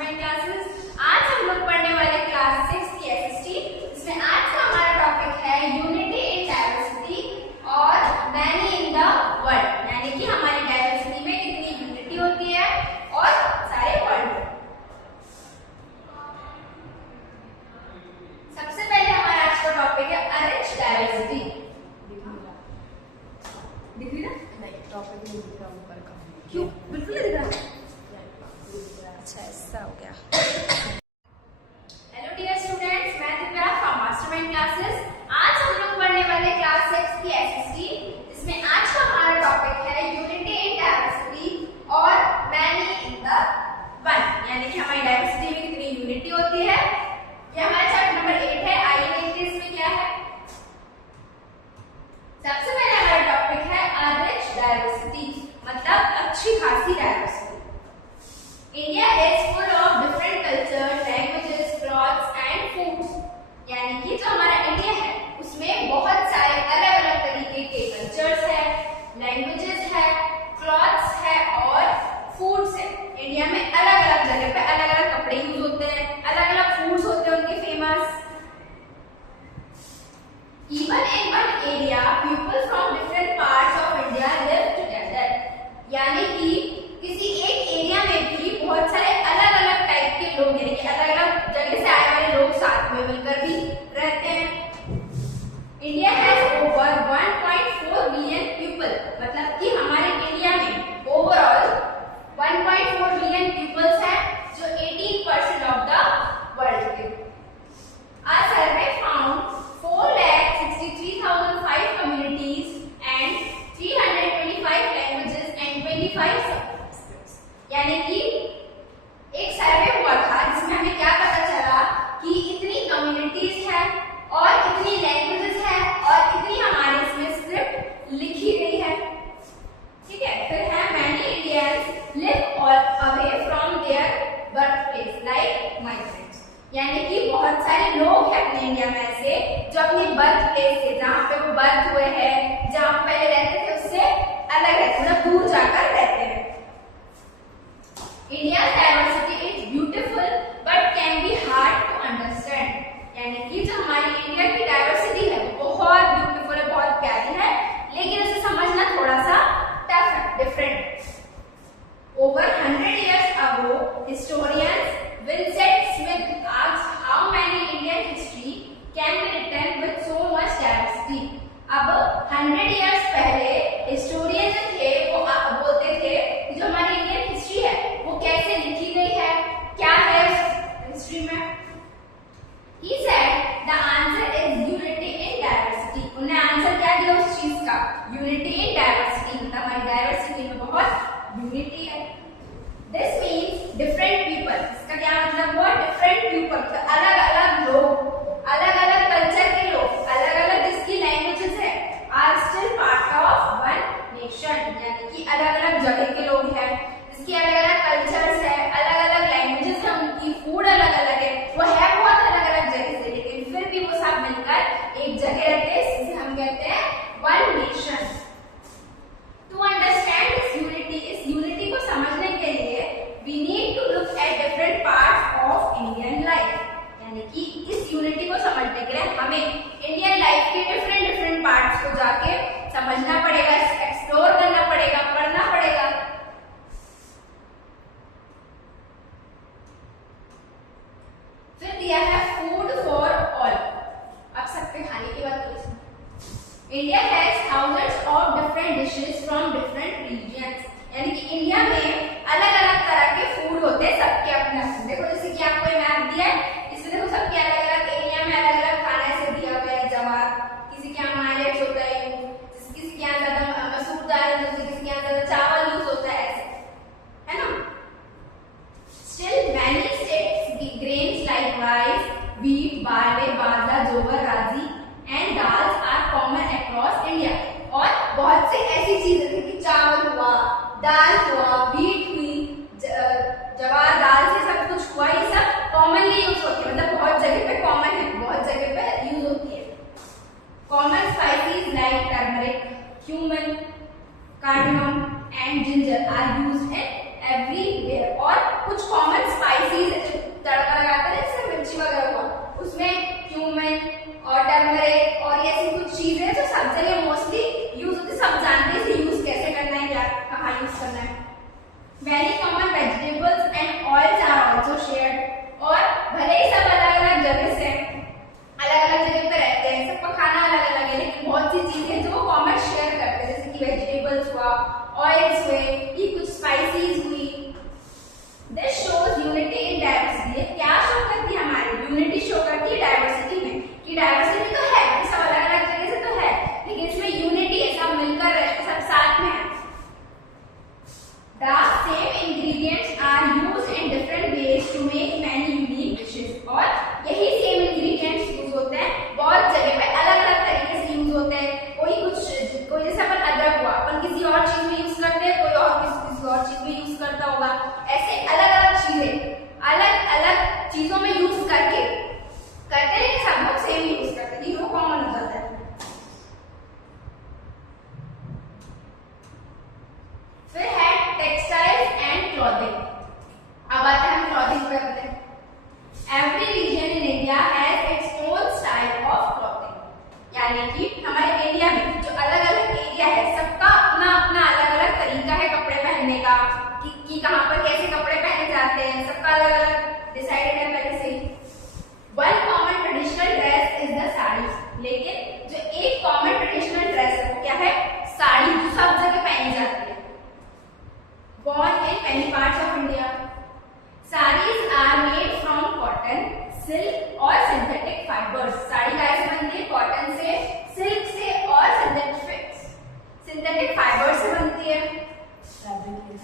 Mastermind classes. आज हम लोग पढ़ने वाले क्लास 6 की एसएसटी, इसमें आज का हमारा टॉपिक है यूनिटी इन डाइवर्सिटी और मैनी इन द वर्ल्ड, यानी कि हमारी डाइवर्सिटी में कितनी यूनिटी होती है और सारे वर्ल्ड में। सबसे पहले हमारा आज का टॉपिक है अरिच डाइवर्सिटी। दिख रही ना? नहीं, टॉपिक नहीं दिख रहा ऊपर का। क्यों? बिल्कुल नहीं दिख रहा। अच्छा, ऐसा हो गया। हेलो डियर स्टूडेंट्स, मैं दिव्या फ्रॉम मास्टरमाइंड क्लासेस। आज हम लोग पढ़ने वाले क्लास 6 की एसएसटी, इसमें आज का हमारा टॉपिक है यूनिटी इन डाइवर्सिटी और मैनी इन द वन, यानी कि हमारी डाइवर्सिटी में कितनी यूनिटी होती है। ये हमारा चैप्टर नंबर 8 है। आइए देखते हैं इसमें क्या है। सबसे पहले हमारा टॉपिक है अरिच डाइवर्सिटी, मतलब अच्छी खासी diversity. India is full of different cultures, languages, clothes and foods. यानी कि जो हमारा इंडिया है उसमें बहुत सारे अलग अलग तरीके के कल्चर्स है, लैंग्वेजेस है, क्लॉथ्स है और फूड्स है। इंडिया में अलग अलग जगह पे अलग अलग कपड़े यूज होते हैं, अलग अलग फूड्स होते हैं उनके famous. Even in one area, people from different parts of India live together. यानी कि किसी एक एरिया में भी बहुत सारे अलग अलग टाइप के लोग, यानी कि अलग अलग जगह से आए वाले लोग साथ में मिलकर भी रहते हैं। India has over 1.4 billion people, मतलब कि हमारे इंडिया में ओवरऑल 1.4 बिलियन पीपल्स हैं, जो 18% ऑफ द वर्ल्ड के। A survey found 4,63,005 communities and 325 languages and 25 subjects। यानी कि एक सर्वे हुआ था जिसमें हमें क्या पता चला कि इतनी कम्युनिटीज है और इतनी लैंग्वेजेस है और इतनी हमारे इसमें स्क्रिप्ट लिखी गई है। ठीक है, फिर है many Indians live all away from there birth place like migrants, यानी कि बहुत सारे लोग हैं अपने इंडिया में ऐसे जो अपनी बर्थ प्लेस से, जहाँ पे वो बर्थ हुए हैं, जहाँ पहले रहते थे उससे अलग रहते, मतलब दूर जाकर रहते हैं। India's diversity is beautiful but can be hard to understand, यानी कि जो हमारी इंडिया की डाइवर्सिटी है वो बहुत ब्यूटीफुल है, बहुत प्यारी है, लेकिन उसे समझना थोड़ा सा टफ है, different. Over 100 years ago, historians Vincent Smith asked how many Indian history can be written with so much diversity। अब 100 years पहले हिस्टोरियन जो थे वो बोलते थे कि जो हमारी इंडियन हिस्ट्री है वो कैसे लिखी गई है, क्या है हिस्ट्री में। He said the answer is unity in diversity। उन्होंने आंसर क्या दिया उस चीज का, unity in diversity, मतलब हमारी डाइवर्सिटी में बहुत यूनिटी है। This means different people। इसका क्या मतलब हुआ, different people, तो अलग अलग लोग, अलग अलग कल्चर के लोग, अलग अलग जिसकी लैंग्वेजेस है, are still part of one nation, यानी कि अलग अलग जगह के लोग हैं जिसकी अलग अलग कल्चर्स है, अलग अलग लैंग्वेजेस है, उनकी फूड अलग अलग है, वो है बहुत अलग अलग जगह से, लेकिन फिर भी वो सब मिलकर एक जगह रहते हैं, जिसे हम कहते हैं one nation. To understand this unity, इस यूनिटी को समझने के लिए we need to look at different parts of Indian life, यानी कि इस यूनिटी को समझने के लिए हमें इंडियन लाइफ के डिफरेंट पार्ट्स को जाके समझना पड़ेगा, एक्सप्लोर करना पड़ेगा, पढ़ना पड़ेगा। फिर दिया है फूड फॉर ऑल, अब सबके खाने की बात करें। India has thousands of different dishes from different regions, यानी कि इंडिया में अलग अलग तरह के फूड होते हैं, सबके अपने अपने। देखो जैसे कि आपको मैप दिया है, इसमें देखो सबके अलग अलग एरिया में अलग अलग खाना ऐसे दिया हुआ है। जवाब, किसी के यहाँ माइलेट्स होता है, किसी के यहाँ ज्यादा मसूर दाल यूज होता है, किसी के यहाँ ज्यादा चावल यूज होता है, ऐसे है ना। Still many states grains like rice, wheat, barley, bajra, jowar, razi and dals are common across India। और बहुत से ऐसी चीजें जैसे कि चावल हुआ, दाल हुआ, wheat Many common vegetables and oils are also shared। और भले ही सब अलग अलग जगह से अलग अलग जगह पे रहते हैं, सबका खाना अलग अलग है, लेकिन बहुत सी चीजें जो वो कॉमन शेयर करते हैं, जैसे कि वेजिटेबल्स हुआ, ऑयल्स हुए, ये कुछ स्पाइसीज हुई। This shows unity in diversity. क्या शो करती है? हमारी यूनिटी शो करती है डाइवर्सिटी में, कि डाइवर्सिटी तो है, सब अलग अलग जगह से तो है, लेकिन इसमें यूनिटी है, सब मिलकर रहते, सब साथ में है। The same ingredients are used in different ways to make many unique dishes। और यही सेम इंग्रेडिएंट्स यूज होते हैं बहुत जगह पे, अलग अलग तरीके से यूज होते हैं। कोई जैसे अपन अदरक हुआ, अपन किसी और चीज में यूज करते हैं, कोई और किसी और चीज में यूज करता होगा। ऐसे अलग अलग चीजें अलग अलग चीजों में यूज करते हैं, सब लोग सेम यूज करते हैं, तीनों कॉमन हो जाता है। फिर है टेक्सटाइल्स एंड क्लॉथिंग। अब आते हैं हम क्लॉथिंग पे करते हैं। Every region in India has its own style of clothing. यानी कि हमारे इंडिया में जो अलग अलग एरिया है, सबका अपना अपना अलग अलग तरीका है कपड़े पहनने का, कि कहाँ पर कैसे कपड़े पहने जाते हैं, सबका अलग अलग डिसाइडेड है पहले से। One common traditional dress is the sari. लेकिन जो एक कॉमन ट्रेडिशनल ड्रेस है वो क्या है? साड़ी, जो सब जगह पहनी जाती है। Born in many parts of India, sarees are made from cotton, silk और synthetic fibers। साड़ी कैसे बनती है? कॉटन से, सिल्क से और सिंथेटिक फाइबर से बनती है। फैब्रिक,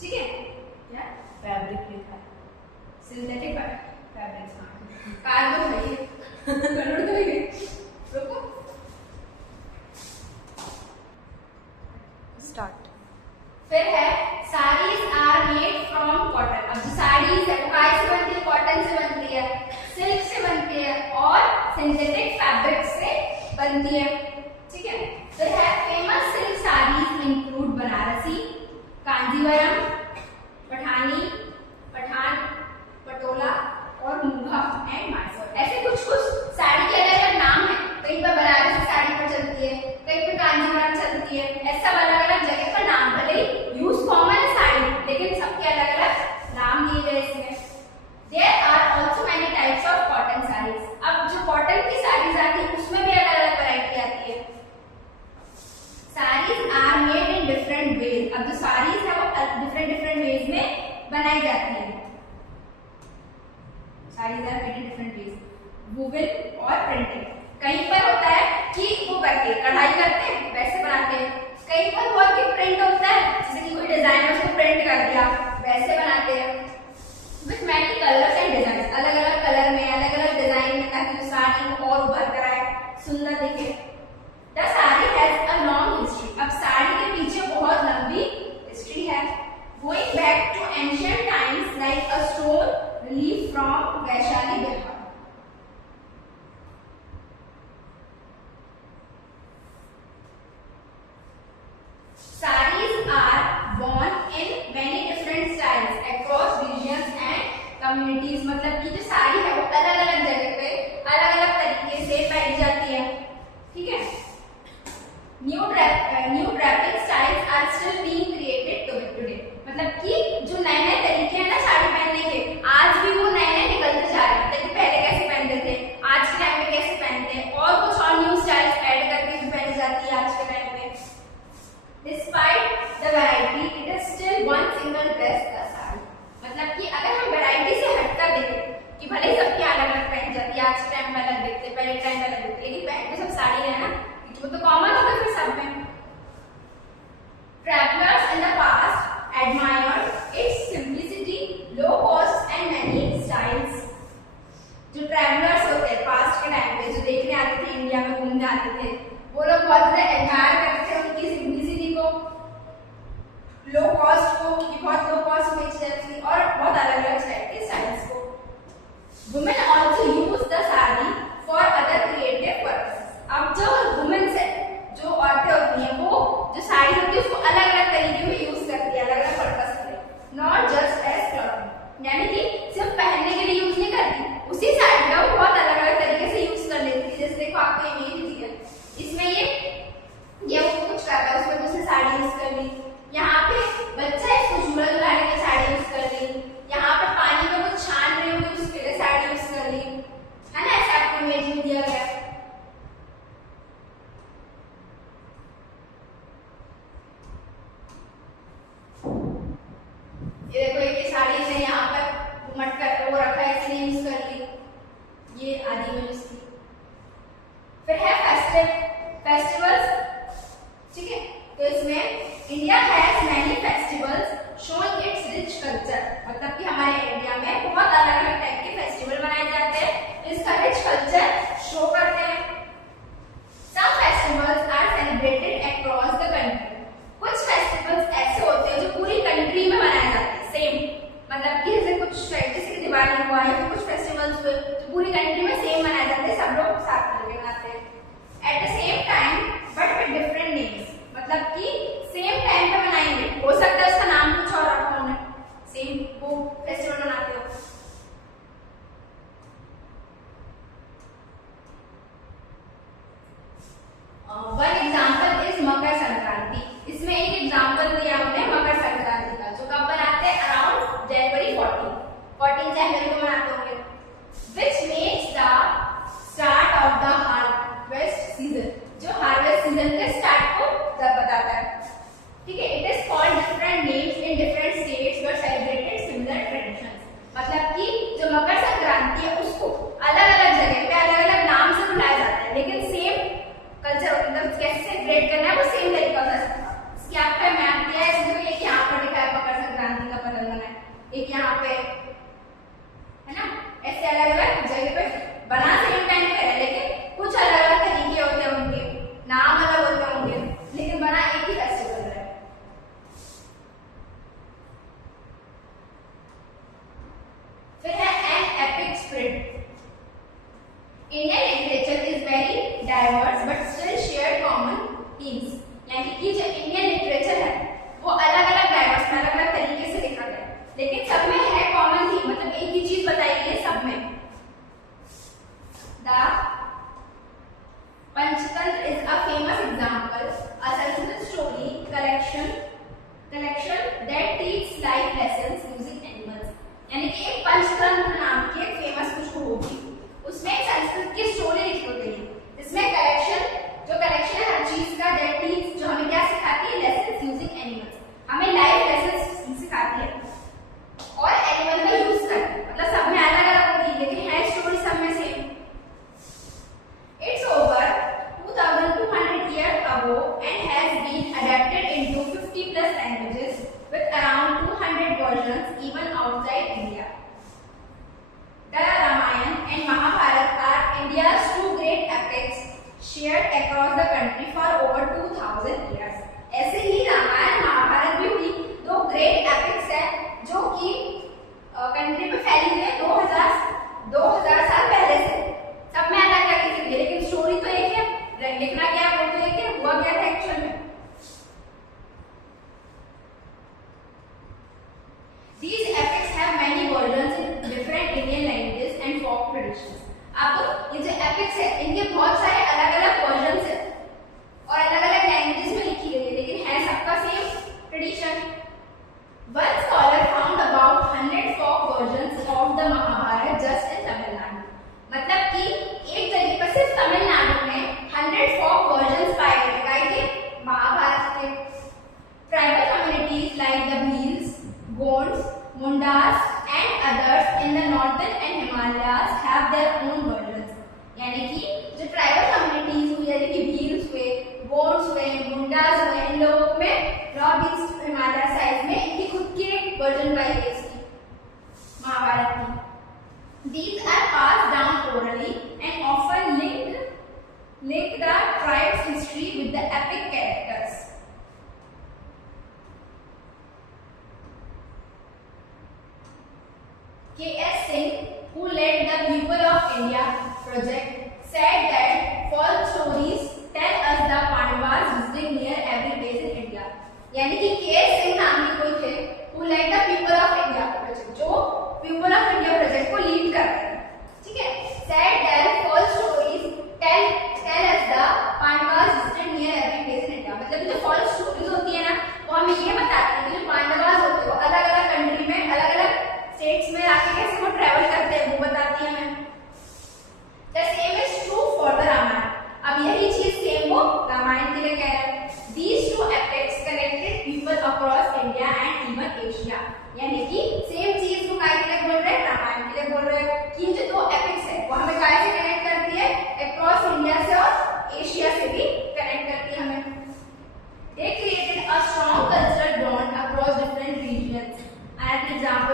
ठीक है, क्या फैब्रिक लिखा है, सिंथेटिक फैब्रिक्स। कार्गो है ये, कलर तो ये। रुको, स्टार्ट। फिर है saris are made from cotton. अब जो साड़ीज है वो कैसे बनती है? कॉटन से बनती है, सिल्क से बनती है और सिंथेटिक फैब्रिक से बनती है। ठीक है, फिर है famous silk saris include Banarasi, Kanjeevaram, Pathani, Pathan, Patola और मुगा एंड मैसूर। ऐसे कुछ साड़ी के अलग अलग नाम है। कहीं पर बनारसी साड़ी पर चलती है, कहीं पर कांजीवरम चलती है, ऐसा अलग अलग जगह पर नाम, भले यूज कॉमन है साड़ी, लेकिन सबके अलग अलग नाम दिए गए इसमें। There are also many types of cotton sarees। अब जो कॉटन की साड़ीज आती है उसमें भी अलग अलग वैरायटी आती है। Sarees are made in different ways। अब जो साड़ीज है वो डिफरेंट वेज में बनाई जाती है। Saris are made in different ways, woven और प्रिंटिंग। कहीं पर होता है कि वो करके कढ़ाई करते हैं, वैसे बनाते हैं। कहीं पर हुआ कि प्रिंट होता है, जैसे कि कोई डिजाइन है उसको प्रिंट कर दिया, वैसे बनाते हैं। With many colours and design, अलग अलग कलर में, अलग अलग डिजाइन में, ताकि साड़ी को और उभर कर आए, सुंदर दिखे। The sari has a long history. अब साड़ी के पीछे बहुत लंबी हिस्ट्री है। Going back to ancient times like a stone relief from Vaishali Bihar. Sarees are worn in many different styles across regions and communities। मतलब कि जो साड़ी है वो अलग अलग जगह पे अलग अलग तरीके से पहनी जाती है। ठीक है, new draping styles are still being created today. मतलब कि जो नए नए तरीके हैं ना साड़ी पहनने के, आज भी वो नए नए निकलते जा रहे हैं। लेकिन पहले कैसे पहनते थे, आज के टाइम में कैसे पहनते हैं, और कुछ और न्यू स्टाइल्स ऐड करके भी पहनी जाती है आज के टाइम में। Despite the variety, it is still one single dress का साड़ी। मतलब कि अगर हम वैरायटी से हटकर देखें कि भले ही सबकी अलग अलग पहनी जाती है, आज के टाइम में अलग ये देखो ये साड़ी ने यहाँ पर मटका वो रखा है इसलिए यूज कर ली, ये आदि में यूज की। फिर है फेस्टिवल्स, ठीक है। तो इसमें India has many festivals showing it's rich culture, मतलब कि हमारे इंडिया में बहुत अलग अलग टाइप के फेस्टिवल मनाए जाते हैं, इसका रिच कल्चर शो करते हैं। Some festivals are celebrated across the country, कुछ फेस्टिवल्स ऐसे होते हैं जो पूरी कंट्री में मनाए जाते हैं सेम, मतलब कि जैसे कुछ जैसे कि दिवाली हुआ या कुछ फेस्टिवल्स हुए तो पूरी कंट्री में सेम मनाए जाते हैं, सब लोग साथ मिलकर मनाते हैं। At the same time but with different names, मतलब कि सेम टाइम पे मनाएंगे, हो सकता है उसका नाम कुछ और रखा होना, सेम वो फेस्टिवल मनाते हो। One example is Makar Sankranti, इसमें एक एग्जांपल दिया हमने मकर संक्रांति का, जो कब बनाते हैं अराउंड जनवरी 14 जनवरी को मनाते होंगे, which makes the start of the harvest season, जो हार्वेस्ट सीजन के स्टार्ट को बताता है, ठीक है। It is called different names in different states but celebrated similar traditions, मतलब कि जो मकर संक्रांति है उसको अलग अलग जगह पे अलग अलग नाम से बुलाया जाता है, लेकिन सेम कल्चर मतलब कैसे सेलिब्रेट करना है वो सेम तरीका होता है सबका। इसकी आपका मैप दिया है, इसमें एक यहाँ पर लिखा है मकर संक्रांति का पतंग बना है, एक यहाँ पे है ना, ऐसे अलग अलग जगह पे बना सेम टाइम पे है, लेकिन कुछ अलग अलग तरीके होते हैं, उनके नाम अलग होते होंगे, लेकिन बना एक ही फेस्टिवल है। फिर है an epic spirit, Indian literature is very diverse but still share common themes, यानी कि जो इंडियन लिटरेचर है वो अलग अलग डाइवर्स में अलग अलग तरीके से लिखा गया है, लेकिन सब में है कॉमन थीम, मतलब एक ही चीज बताई गई है सब में। The Panchatantra is a famous example, a Sanskrit story collection that teach life lessons using animals, यानी कि एक पंचतंत्र नाम की एक फेमस कुछ होगी, उसमें संस्कृत की स्टोरी लिखी गई है, इसमें कलेक्शन है हर चीज का, दैट टीच जो हमें क्या सिखाती है, लेसन्स यूजिंग एनिमल्स, हमें लाइफ लेसन्स सिखाती है और एनिमल का यूज करती है, मतलब सब में अलग अलग होती है लेकिन है स्टोरी सब में same. It's over 2200 years ago and has been adapted into 50 plus languages with around 200 versions even outside India. The Ramayana and Mahabharata are India's two great epics shared across the country for over 2000 years. ऐसे ही रामायण महाभारत भी हुई, दो great epics है जो कि country में फैली हुई है 2000 साल पहले से, सब में अलग अलग लिखी है लेकिन स्टोरी तो एक है, लिखना क्या है वो तो एक है, हुआ क्या था एक्चुअल में। These epics have many versions in different Indian languages and folk traditions. अब ये जो epics है इनके बहुत सारे अलग अलग वर्जन है और अलग अलग लैंग्वेजेस में लिखी गई है, लेकिन है सबका same tradition. One scholar found about 100 folk versions of the Mahabharata just in Tamil Nadu. मतलब कि एक जगह पर सिर्फ तमिलनाडु में 100 folk versions पाए गए महाभारत के। Tribal communities like the Bhils, Gonds, Mundas and others in the northern and Himalayas have their own versions. यानी कि जो ट्राइबल कम्युनिटीज हुई जैसे कि भील्स हुए, गोंड्स हुए, मुंडास हुए, इन लोगों में नॉर्थ ईस्ट हिमालय साइड में इनकी खुद की एक वर्जन पाई गई इसकी महाभारत की। These are passed down orally and often link the tribe's history with the epic characters. K.S. Singh, who led the People of India project, said that folk stories tell us the Pandavas visiting near every place in India. यानी कि K.S. Singh नाम के कोई थे, who led the People of India project, जो People of India project को lead कर रहे थे, ठीक है। Said that folk stories tell us the Pandavas visited near every place in India. मतलब जो folk stories होती है ना, वो हमें ये बताती है कि जो पांडवास होते हैं वो अलग अलग कंट्री में अलग अलग स्टेट्स में आके कैसे वो ट्रैवल करते हैं वो बताती है हमें। The same is true for the Ramayana. अब यही चीज सेम वो रामायण के लिए कह रहा है। These two epics connected people across India and even Asia. Asia. यानी कि सेम चीज को काय के लिए बोल रहे हैं, रामायण के लिए बोल रहे हैं कि जो दो एपिक्स है वो हमें काय से कनेक्ट करती है, अक्रॉस इंडिया से और एशिया से भी कनेक्ट करती है हमें। They created a strong cultural bond across different regions. And an example